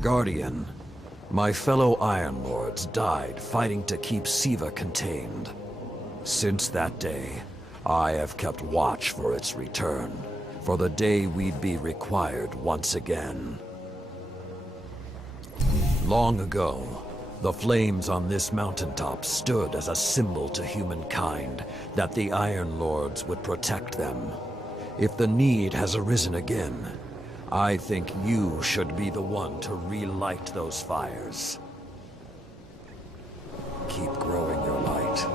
Guardian, my fellow Iron Lords died fighting to keep Siva contained. Since that day, I have kept watch for its return, for the day we'd be required once again. Long ago, the flames on this mountaintop stood as a symbol to humankind that the Iron Lords would protect them. If the need has arisen again, I think you should be the one to relight those fires. Keep growing your light.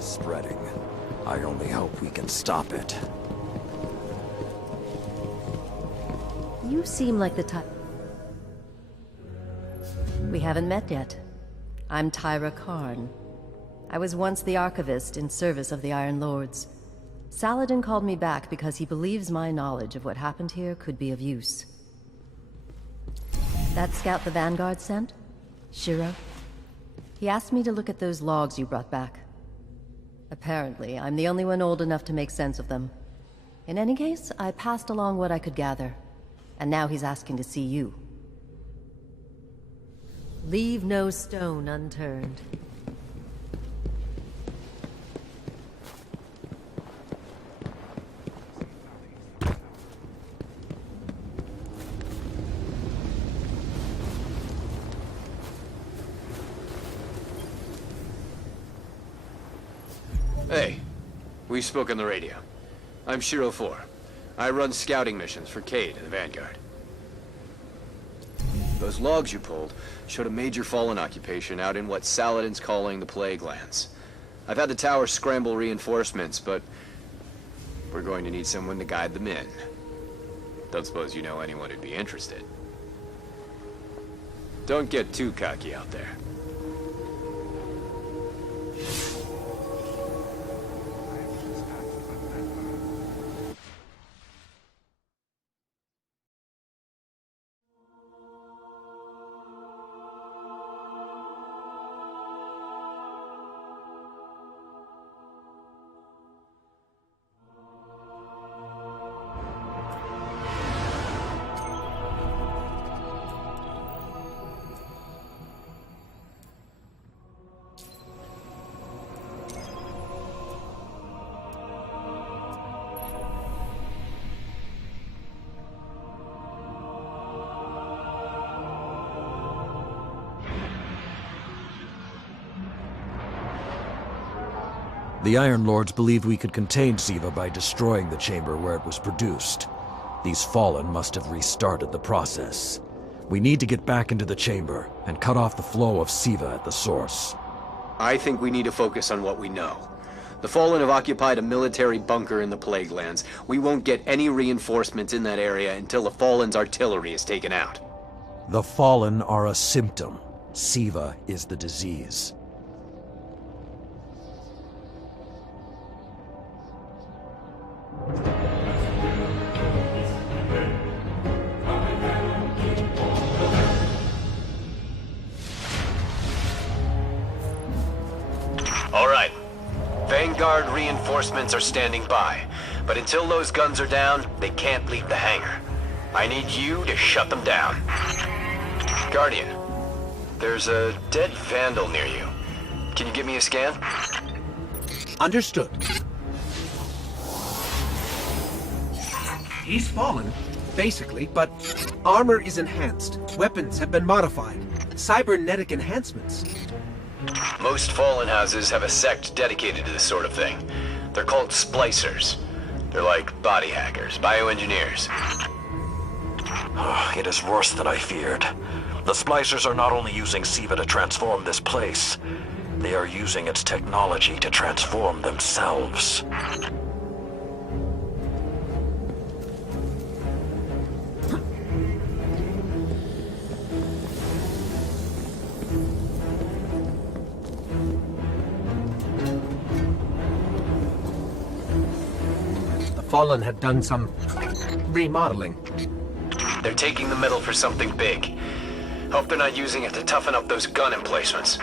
Spreading. I only hope we can stop it. You seem like the type... We haven't met yet. I'm Tyra Karn. I was once the Archivist in service of the Iron Lords. Saladin called me back because he believes my knowledge of what happened here could be of use. That scout the Vanguard sent? Shiro? He asked me to look at those logs you brought back. Apparently, I'm the only one old enough to make sense of them. In any case, I passed along what I could gather. And now he's asking to see you. Leave no stone unturned. Hey, we spoke on the radio. I'm Shiro 4. I run scouting missions for Cade and the Vanguard. Those logs you pulled showed a major fallen occupation out in what Saladin's calling the Plaguelands. I've had the tower scramble reinforcements, but we're going to need someone to guide them in. Don't suppose you know anyone who'd be interested. Don't get too cocky out there. The Iron Lords believed we could contain Siva by destroying the chamber where it was produced. These Fallen must have restarted the process. We need to get back into the chamber and cut off the flow of Siva at the source. I think we need to focus on what we know. The Fallen have occupied a military bunker in the Plaguelands. We won't get any reinforcements in that area until the Fallen's artillery is taken out. The Fallen are a symptom. Siva is the disease. All right. Vanguard reinforcements are standing by, but until those guns are down, they can't leave the hangar. I need you to shut them down. Guardian, there's a dead Vandal near you. Can you give me a scan? Understood. He's fallen, basically, but armor is enhanced. Weapons have been modified. Cybernetic enhancements. Most Fallen houses have a sect dedicated to this sort of thing. They're called splicers. They're like body hackers, bioengineers. It is worse than I feared. The splicers are not only using Siva to transform this place, they are using its technology to transform themselves. Fallen had done some remodeling. They're taking the metal for something big. Hope they're not using it to toughen up those gun emplacements.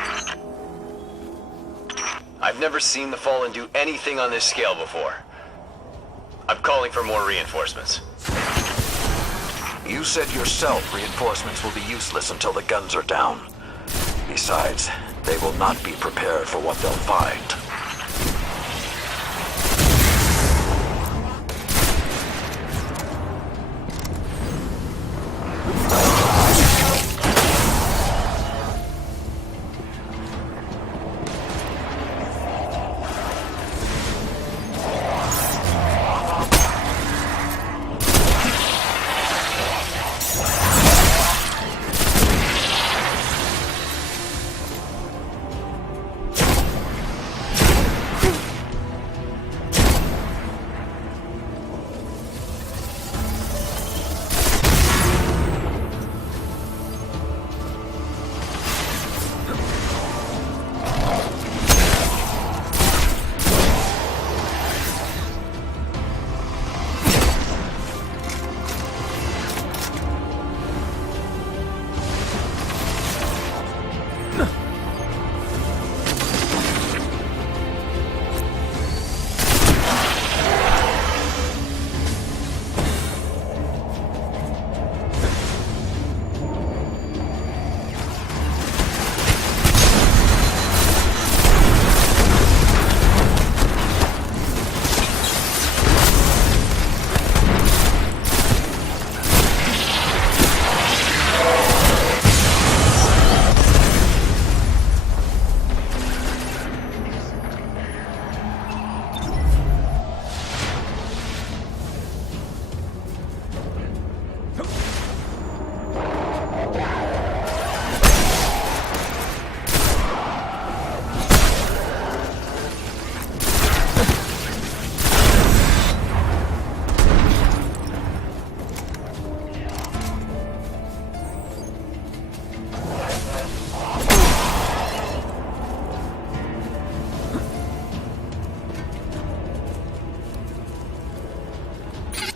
I've never seen the Fallen do anything on this scale before. I'm calling for more reinforcements. You said yourself reinforcements will be useless until the guns are down. Besides, they will not be prepared for what they'll find.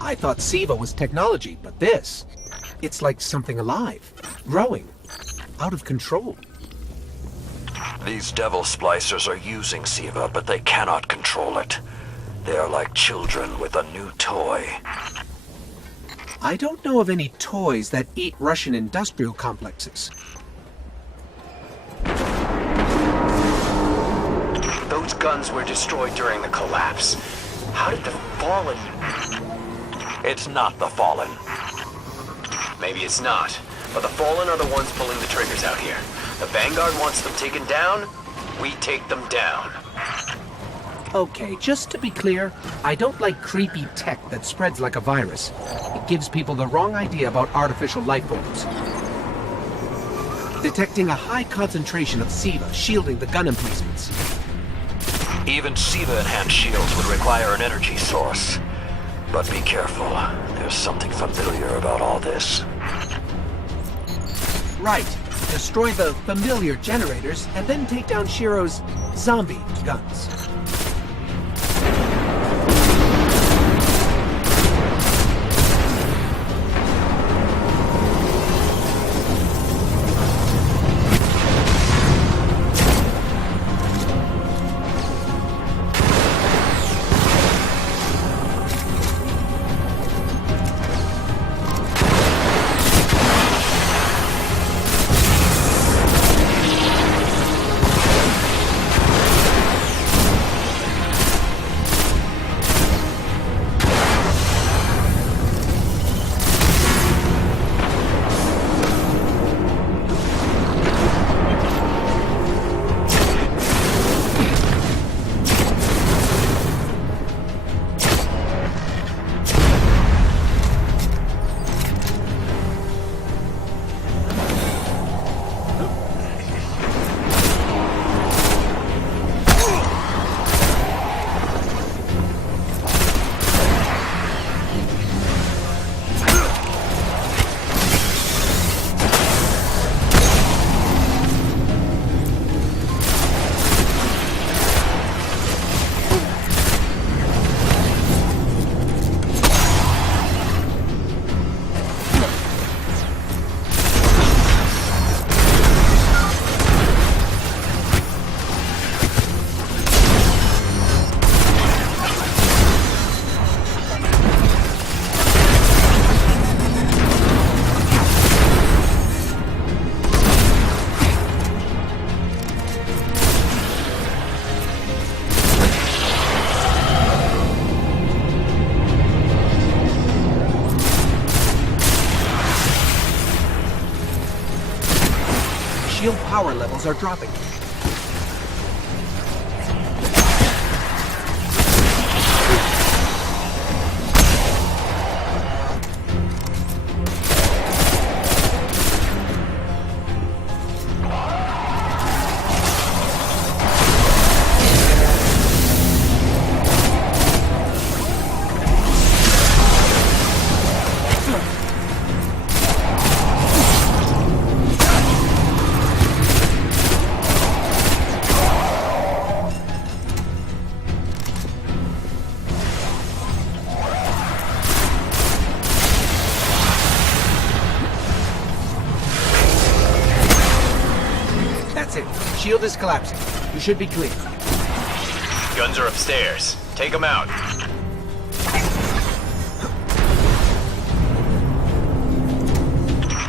I thought Siva was technology, but this... it's like something alive, growing, out of control. These devil splicers are using Siva, but they cannot control it. They are like children with a new toy. I don't know of any toys that eat Russian industrial complexes. Those guns were destroyed during the collapse. How did the Fallen... It's not the Fallen. Maybe it's not, but the Fallen are the ones pulling the triggers out here. The Vanguard wants them taken down, we take them down. Okay, just to be clear, I don't like creepy tech that spreads like a virus. It gives people the wrong idea about artificial life forms. Detecting a high concentration of SIVA shielding the gun emplacements. Even SIVA-enhanced shields would require an energy source. But be careful. There's something familiar about all this. Right. Destroy the familiar generators and then take down Shiro's zombie guns. Shield power levels are dropping. That's it. Shield is collapsing. You should be clear. Guns are upstairs. Take them out.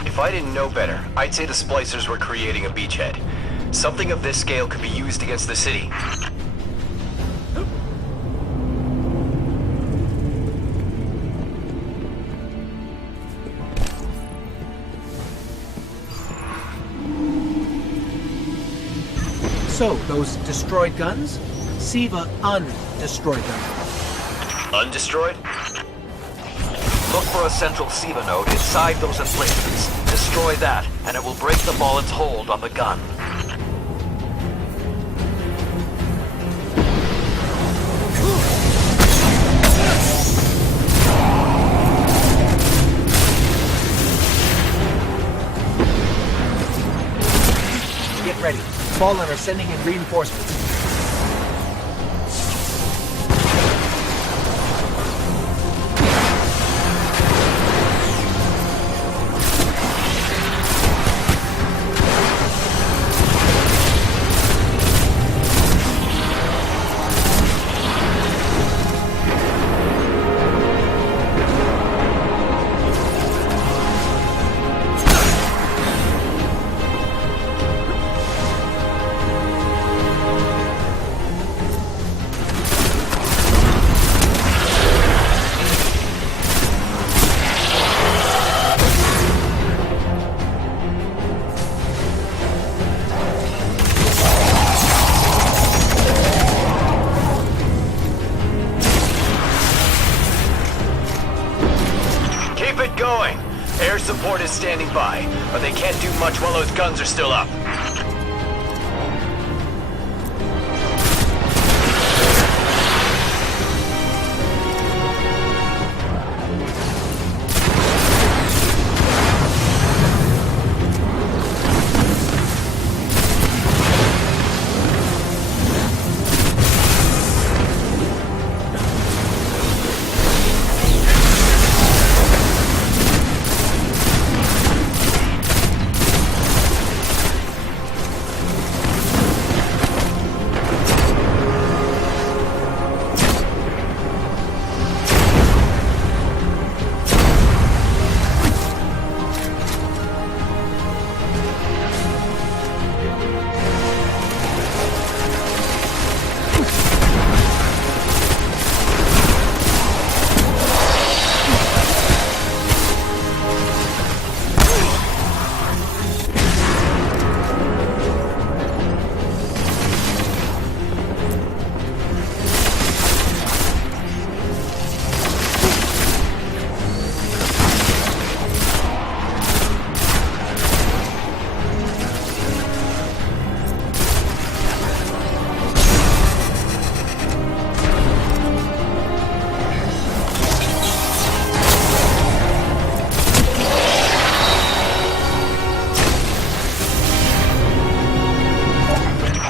If I didn't know better, I'd say the splicers were creating a beachhead. Something of this scale could be used against the city. So, those destroyed guns? SIVA undestroyed them. Undestroyed? Look for a central SIVA node inside those emplacements. Destroy that, and it will break the Fallen's hold on the gun. Get ready. Fallen are sending in reinforcements. standing by, but they can't do much while those guns are still up.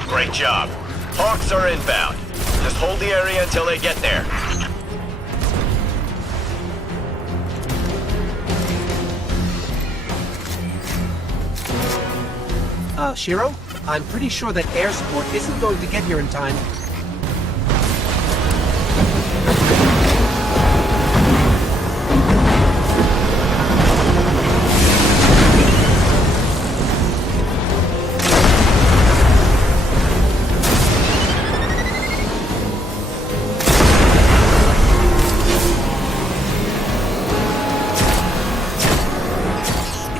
Great job. Hawks are inbound. Just hold the area until they get there. Shiro? I'm pretty sure that air support isn't going to get here in time.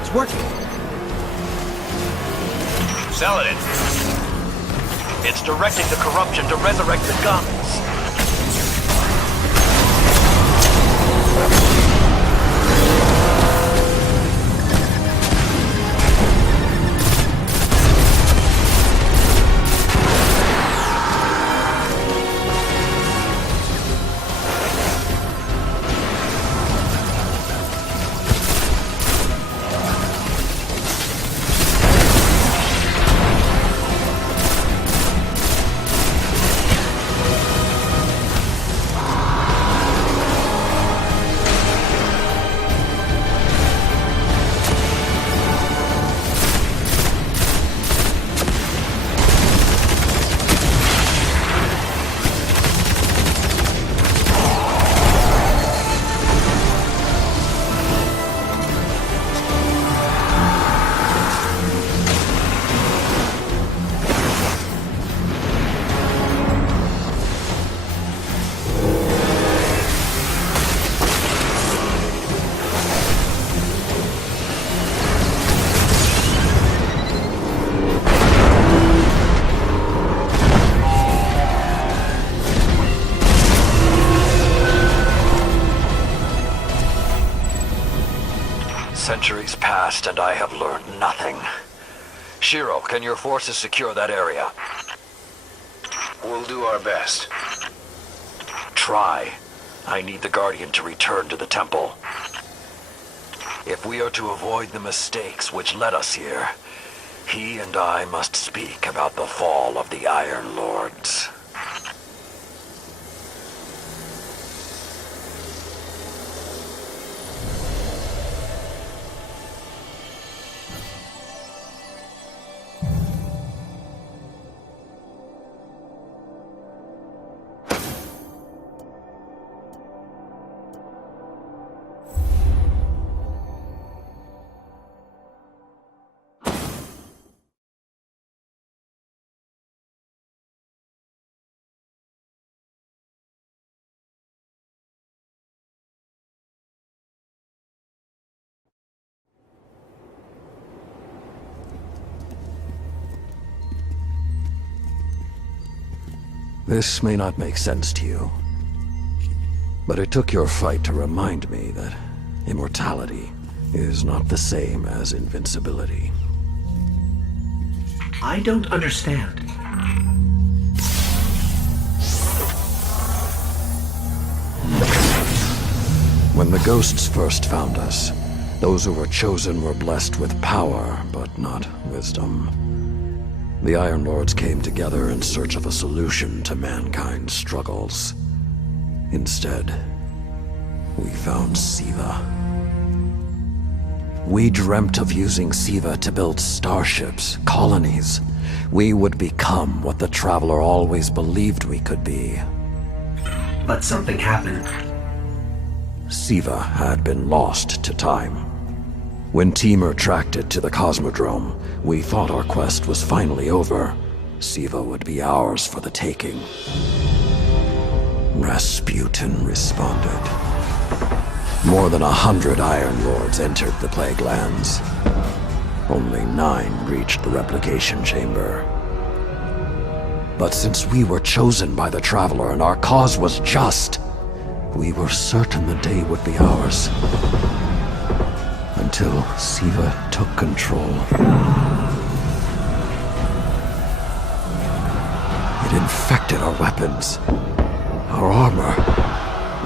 It's working. Saladin. It's directing the corruption to resurrect the guns. Centuries passed and I have learned nothing. Shiro, can your forces secure that area? We'll do our best. Try. I need the Guardian to return to the temple. If we are to avoid the mistakes which led us here, he and I must speak about the fall of the Iron Lords. This may not make sense to you, but it took your fight to remind me that immortality is not the same as invincibility. I don't understand. When the ghosts first found us, those who were chosen were blessed with power, but not wisdom. The Iron Lords came together in search of a solution to mankind's struggles. Instead, we found Siva. We dreamt of using Siva to build starships, colonies. We would become what the Traveler always believed we could be. But something happened. Siva had been lost to time. When Temur tracked it to the Cosmodrome, we thought our quest was finally over. Siva would be ours for the taking. Rasputin responded. More than 100 Iron Lords entered the Plaguelands. Only 9 reached the replication chamber. But since we were chosen by the Traveler and our cause was just, we were certain the day would be ours. Until Siva took control. It infected our weapons, our armor.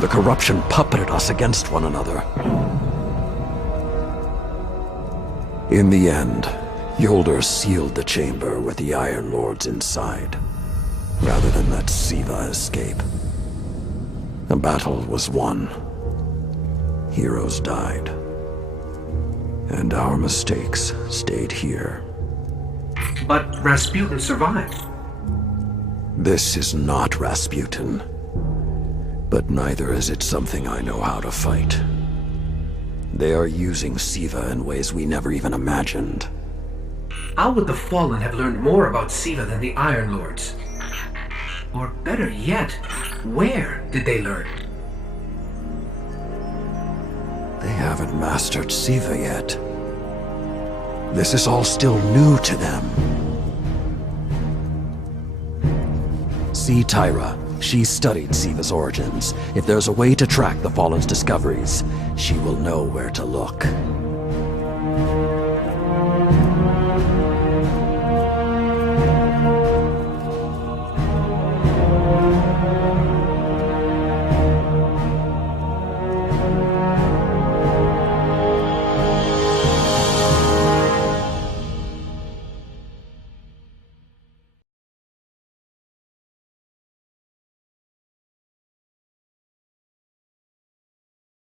The corruption puppeted us against one another. In the end, Yolder sealed the chamber with the Iron Lords inside, rather than let Siva escape. The battle was won. Heroes died. And our mistakes stayed here. But Rasputin survived. This is not Rasputin. But neither is it something I know how to fight. They are using Siva in ways we never even imagined. How would the Fallen have learned more about Siva than the Iron Lords? Or better yet, where did they learn? They haven't mastered Siva yet. This is all still new to them. See Tyra. She studied Siva's origins. If there's a way to track the Fallen's discoveries, she will know where to look.